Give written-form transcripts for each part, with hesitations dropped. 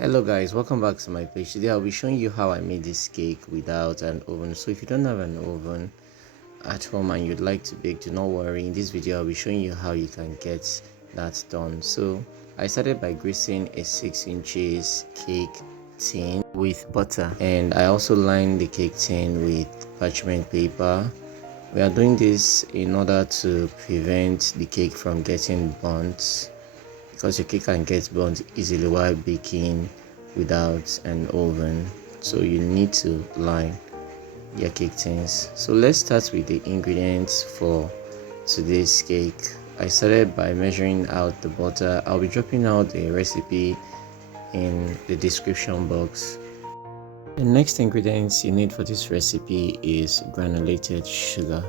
Hello guys, welcome back to my page. Today I'll be showing you how I made this cake without an oven. So if you don't have an oven at home and you'd like to bake, do not worry. In this video I'll be showing you how you can get that done. So I started by greasing a 6 inches cake tin with butter, and I also lined the cake tin with parchment paper. We are doing this in order to prevent the cake from getting burnt, because your cake can get burnt easily while baking without an oven. So you need to line your cake tins. So let's start with the ingredients for today's cake. I started by measuring out the butter. I'll be dropping out the recipe in the description box. The next ingredients you need for this recipe is granulated sugar.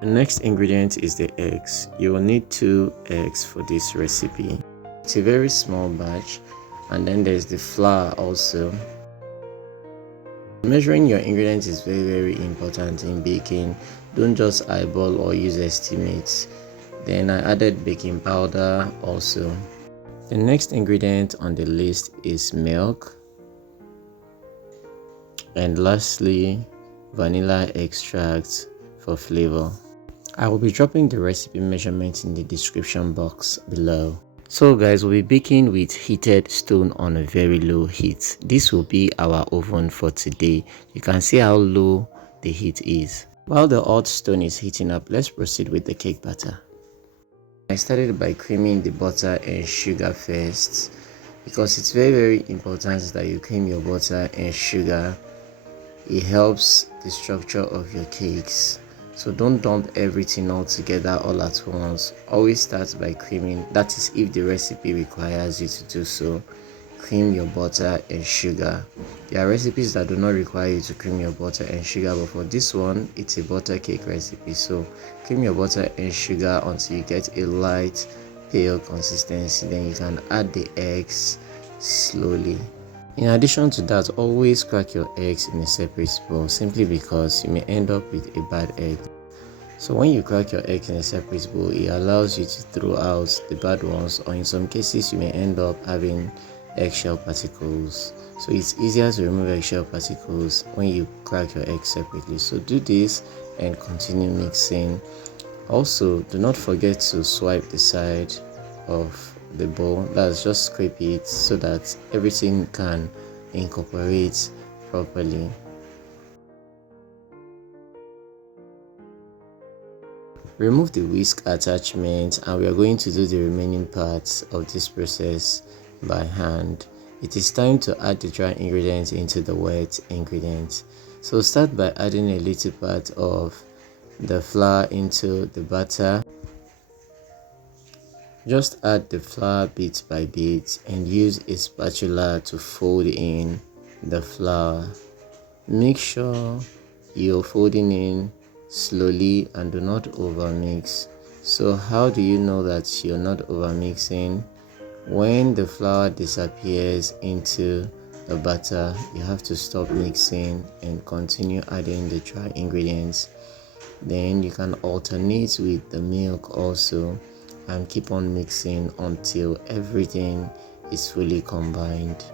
The next ingredient is the eggs. You will need 2 eggs for this recipe. It's a very small batch. And then there's the flour also. Measuring your ingredients is very important in baking. Don't just eyeball or use estimates. Then I added baking powder also. The next ingredient on the list is milk. And lastly, vanilla extract for flavor. I will be dropping the recipe measurements in the description box below. So guys, we'll be baking with heated stone on a very low heat. This will be our oven for today. You can see how low the heat is. While the hot stone is heating up, let's proceed with the cake batter. I started by creaming the butter and sugar first, because it's very important that you cream your butter and sugar. It helps the structure of your cakes. So don't dump everything all together all at once. Always start by creaming. That is if the recipe requires you to do so. Cream your butter and sugar. There are recipes that do not require you to cream your butter and sugar, but for this one it's a butter cake recipe. So cream your butter and sugar until you get a light pale consistency. Then you can add the eggs slowly. In addition to that, always crack your eggs in a separate bowl, simply because you may end up with a bad egg. So when you crack your eggs in a separate bowl, it allows you to throw out the bad ones, or in some cases you may end up having eggshell particles. So it's easier to remove eggshell particles when you crack your eggs separately. So do this and continue mixing. Also, do not forget to swipe the side of the bowl. That's just scrape it so that everything can incorporate properly. Remove the whisk attachment, and we are going to do the remaining parts of this process by hand. It is time to add the dry ingredients into the wet ingredients. So start by adding a little part of the flour into the batter. Just add the flour bit by bit and use a spatula to fold in the flour. Make sure you're folding in slowly and do not overmix. So how do you know that you're not overmixing? When the flour disappears into the batter, you have to stop mixing and continue adding the dry ingredients. Then you can alternate with the milk also, and keep on mixing until everything is fully combined.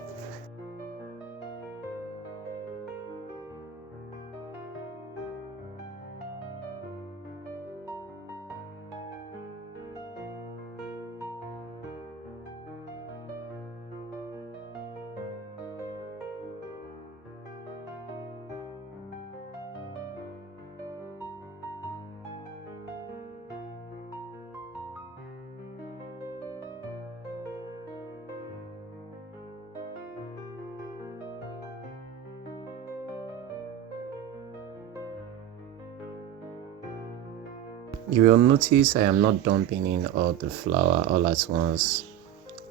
You will notice I am not dumping in all the flour all at once.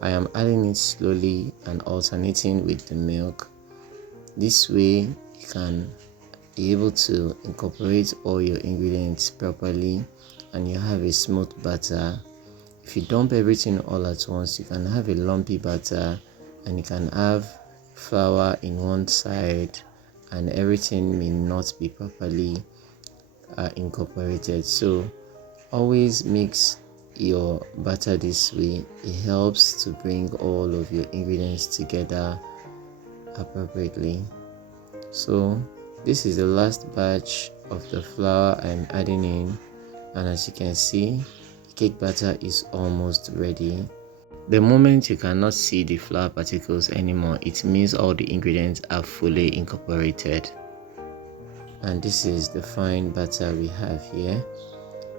I am adding it slowly and alternating with the milk. This way you can be able to incorporate all your ingredients properly and you have a smooth batter. If you dump everything all at once, you can have a lumpy batter and you can have flour in one side and everything may not be properly incorporated. So always mix your batter this way, it helps to bring all of your ingredients together appropriately. So this is the last batch of the flour I'm adding in, and as you can see, the cake batter is almost ready. The moment you cannot see the flour particles anymore, it means all the ingredients are fully incorporated. And this is the fine batter we have here.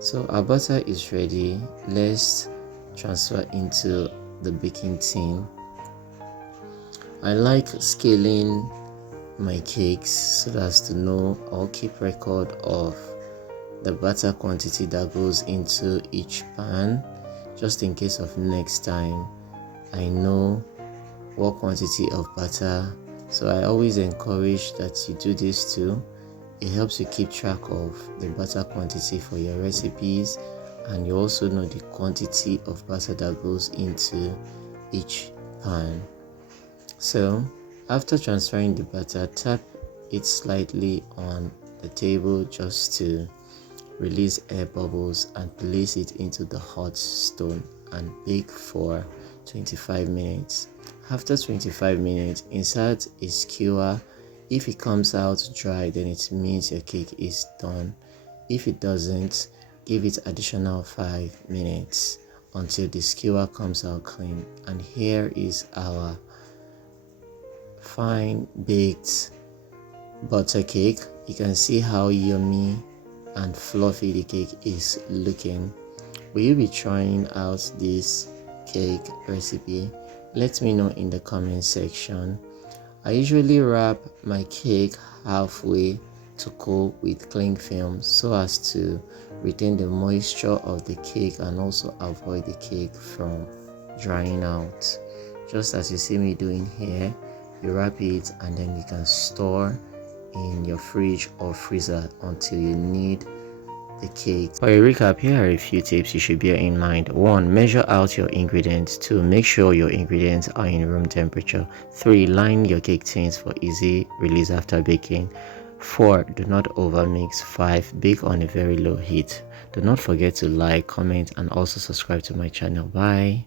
So our batter is ready. Let's transfer into the baking tin. I like scaling my cakes so as to know or keep record of the batter quantity that goes into each pan, just in case of next time I know what quantity of butter. So I always encourage that you do this too. It helps you keep track of the butter quantity for your recipes, and you also know the quantity of butter that goes into each pan. So after transferring the butter, tap it slightly on the table just to release air bubbles and place it into the hot stone and bake for 25 minutes. After 25 minutes, insert a skewer. If it comes out dry, then it means your cake is done. If it doesn't, give it additional 5 minutes until the skewer comes out clean. And here is our fine baked butter cake. You can see how yummy and fluffy the cake is looking. Will you be trying out this cake recipe? Let me know in the comment section. I usually wrap my cake halfway to cool with cling film so as to retain the moisture of the cake and also avoid the cake from drying out. Just as you see me doing here, you wrap it and then you can store in your fridge or freezer until you need the cake. For a recap, here are a few tips you should bear in mind. 1. Measure out your ingredients. 2. Make sure your ingredients are in room temperature. 3. Line your cake tins for easy release after baking. 4. Do not overmix. 5. Bake on a very low heat. Do not forget to like, comment, and also subscribe to my channel. Bye.